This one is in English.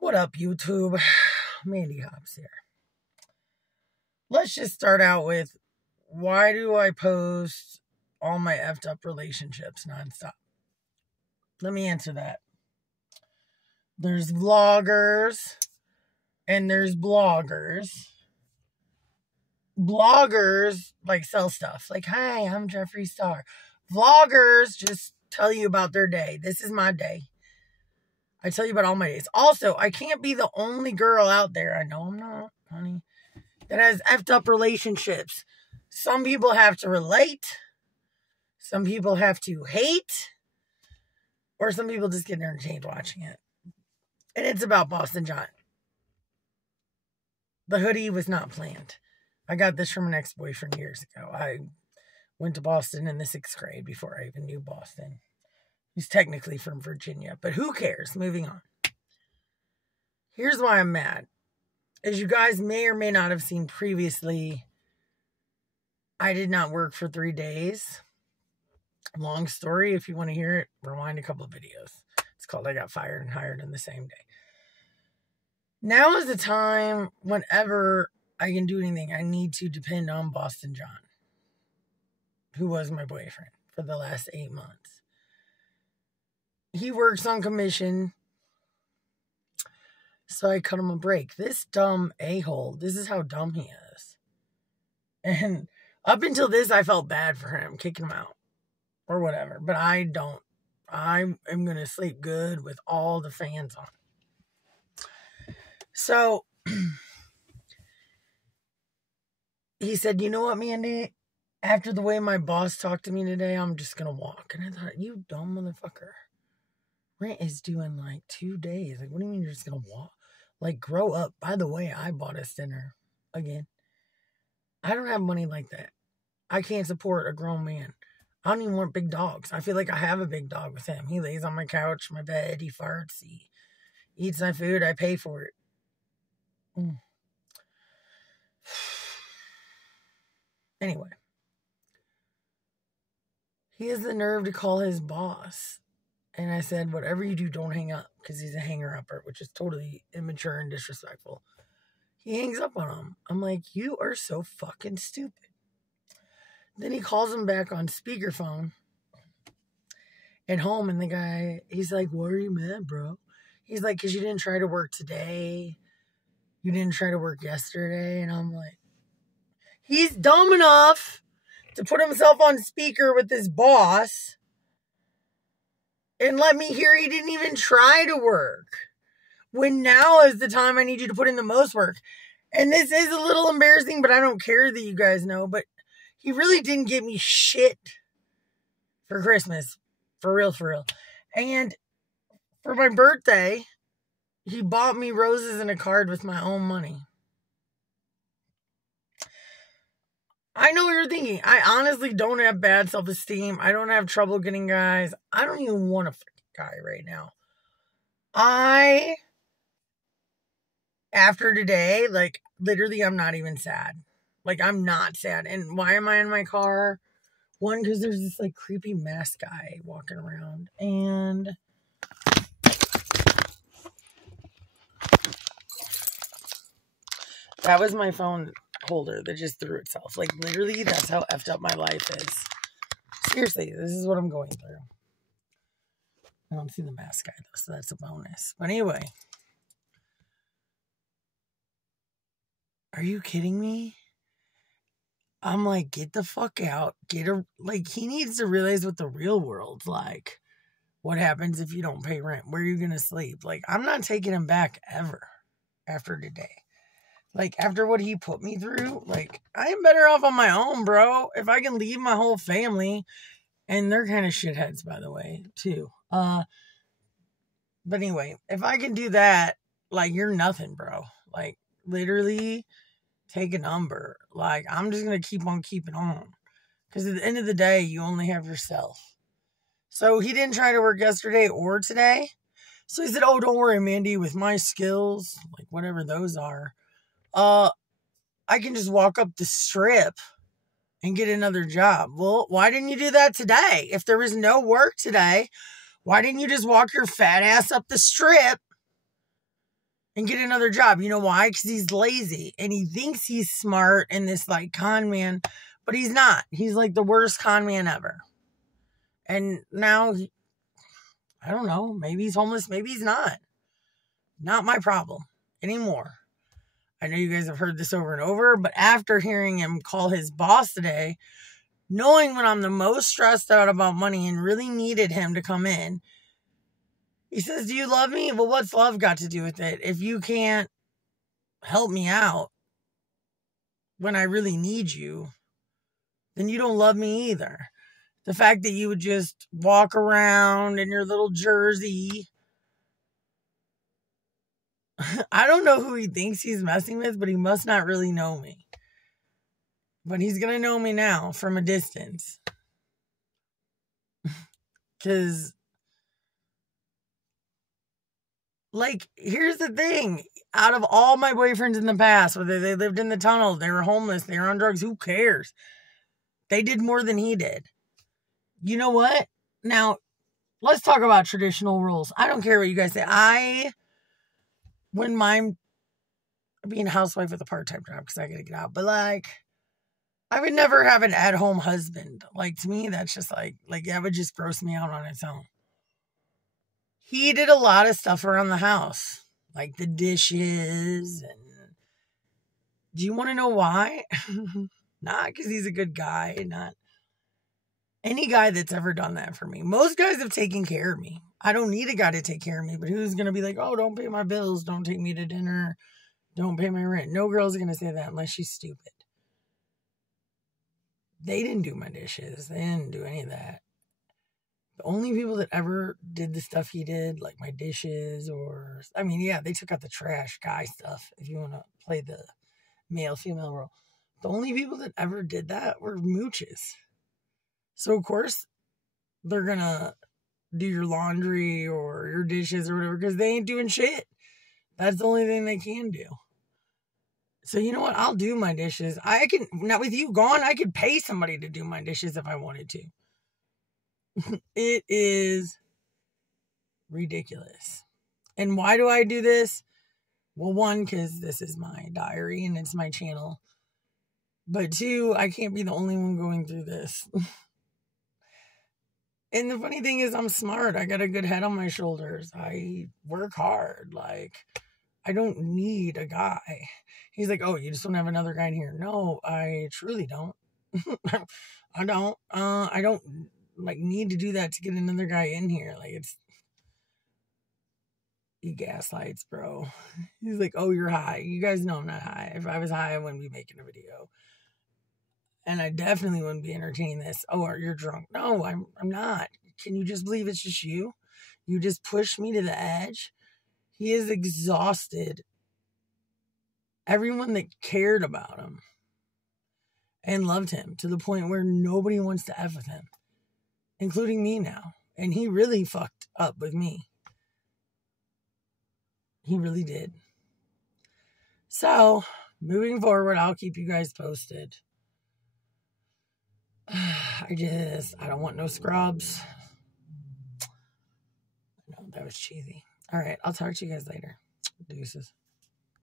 What up, YouTube? Mandy Hobbs here. Let's just start out with, why do I post all my effed up relationships nonstop? Let me answer that. There's vloggers and there's bloggers. Bloggers like sell stuff. Like, hi, I'm Jeffree Star. Vloggers just tell you about their day. This is my day. I tell you about all my days. Also, I can't be the only girl out there, I know I'm not, honey, that has effed up relationships. Some people have to relate. Some people have to hate. Or some people just get entertained watching it. And it's about Boston John. The hoodie was not planned. I got this from an ex-boyfriend years ago. I went to Boston in the 6th grade before I even knew Boston. He's technically from Virginia, but who cares? Moving on. Here's why I'm mad. As you guys may or may not have seen previously, I did not work for 3 days. Long story. If you want to hear it, rewind a couple of videos. It's called I Got Fired and Hired in the Same Day. Now is the time, whenever I can do anything, I need to depend on Boston John, who was my boyfriend for the last 8 months. He works on commission, so I cut him a break. This dumb a-hole, this is how dumb he is. And up until this, I felt bad for him, kicking him out or whatever. But I don't. I am going to sleep good with all the fans on. So he said, you know what, Mandy? After the way my boss talked to me today, I'm just going to walk. And I thought, you dumb motherfucker. Rent is due in like 2 days. Like, what do you mean you're just going to walk? Like, grow up. By the way, I bought us dinner again. I don't have money like that. I can't support a grown man. I don't even want big dogs. I feel like I have a big dog with him. He lays on my couch, my bed, he farts, he eats my food, I pay for it. Anyway. He has the nerve to call his boss. And I said, whatever you do, don't hang up. Because he's a hanger-upper, which is totally immature and disrespectful. He hangs up on him. I'm like, you are so fucking stupid. Then he calls him back on speakerphone at home. And the guy, he's like, why are you mad, bro? He's like, because you didn't try to work today. You didn't try to work yesterday. And I'm like, he's dumb enough to put himself on speaker with his boss and let me hear he didn't even try to work. When now is the time I need you to put in the most work. And this is a little embarrassing, but I don't care that you guys know. But he really didn't get me shit for Christmas. For real, for real. And for my birthday, he bought me roses and a card with my own money. I know what you're thinking. I honestly don't have bad self-esteem. I don't have trouble getting guys. I don't even want a freaking guy right now. After today, like, literally, I'm not even sad. Like, I'm not sad. And why am I in my car? One, because there's this, like, creepy mask guy walking around. And that was my phone holder that just threw itself. Like, literally, that's how effed up my life is. Seriously, this is what I'm going through. I don't see the mask guy, though, so that's a bonus. But anyway. Are you kidding me? I'm like, get the fuck out. He needs to realize what the real world's like. What happens if you don't pay rent? Where are you going to sleep? Like, I'm not taking him back ever after today. Like, after what he put me through, like, I am better off on my own, bro. If I can leave my whole family, and they're kind of shitheads, by the way, too. But anyway, if I can do that, like, you're nothing, bro. Like, literally, take a number. Like, I'm just going to keep on keeping on. Because at the end of the day, you only have yourself. So, he didn't try to work yesterday or today. So, he said, oh, don't worry, Mandy, with my skills, like, whatever those are, I can just walk up the strip and get another job. Well, why didn't you do that today? If there was no work today, why didn't you just walk your fat ass up the strip and get another job. You know why? Because he's lazy and he thinks he's smart and this like con man, but he's not. He's like the worst con man ever. And now, I don't know, maybe he's homeless, maybe he's not. Not my problem anymore. I know you guys have heard this over and over, but after hearing him call his boss today, knowing when I'm the most stressed out about money and really needed him to come in, he says, do you love me? Well, what's love got to do with it? If you can't help me out when I really need you, then you don't love me either. The fact that you would just walk around in your little jersey. I don't know who he thinks he's messing with, but he must not really know me. But he's going to know me now from a distance. Because, like, here's the thing. Out of all my boyfriends in the past, whether they lived in the tunnel, they were homeless, they were on drugs, who cares? They did more than he did. You know what? Now, let's talk about traditional rules. I don't care what you guys say. I wouldn't mind being a housewife with a part-time job because I gotta get out. But, like, I would never have an at-home husband. Like, to me, that's just like that would just gross me out on its own. He did a lot of stuff around the house, like the dishes. And do you want to know why? Not because he's a good guy. Not any guy that's ever done that for me. Most guys have taken care of me. I don't need a guy to take care of me, but who's going to be like, oh, don't pay my bills, don't take me to dinner, don't pay my rent? No girl's going to say that unless she's stupid. They didn't do my dishes. They didn't do any of that. The only people that ever did the stuff he did, like my dishes or, I mean, yeah, they took out the trash guy stuff, if you want to play the male-female role. The only people that ever did that were mooches. So, of course, they're going to do your laundry or your dishes or whatever because they ain't doing shit. That's the only thing they can do. So, you know what? I'll do my dishes. I can, now with you gone, I could pay somebody to do my dishes if I wanted to. It is ridiculous. And why do I do this? Well, one, because this is my diary and it's my channel. But two, I can't be the only one going through this. And the funny thing is I'm smart. I got a good head on my shoulders. I work hard. Like, I don't need a guy. He's like, oh, you just don't have another guy in here. No, I truly don't. I don't like need to do that to get another guy in here. Like, it's, he gaslights, bro. He's like, oh, you're high. You guys know I'm not high. If I was high, I wouldn't be making a video. And I definitely wouldn't be entertaining this. Oh, you're drunk. No, I'm not. Can you just believe it's just you? You just pushed me to the edge. He is exhausted everyone that cared about him and loved him to the point where nobody wants to F with him, including me now. And he really fucked up with me. He really did. So, moving forward, I'll keep you guys posted. I don't want no scrubs. No, that was cheesy. All right, I'll talk to you guys later. Deuces.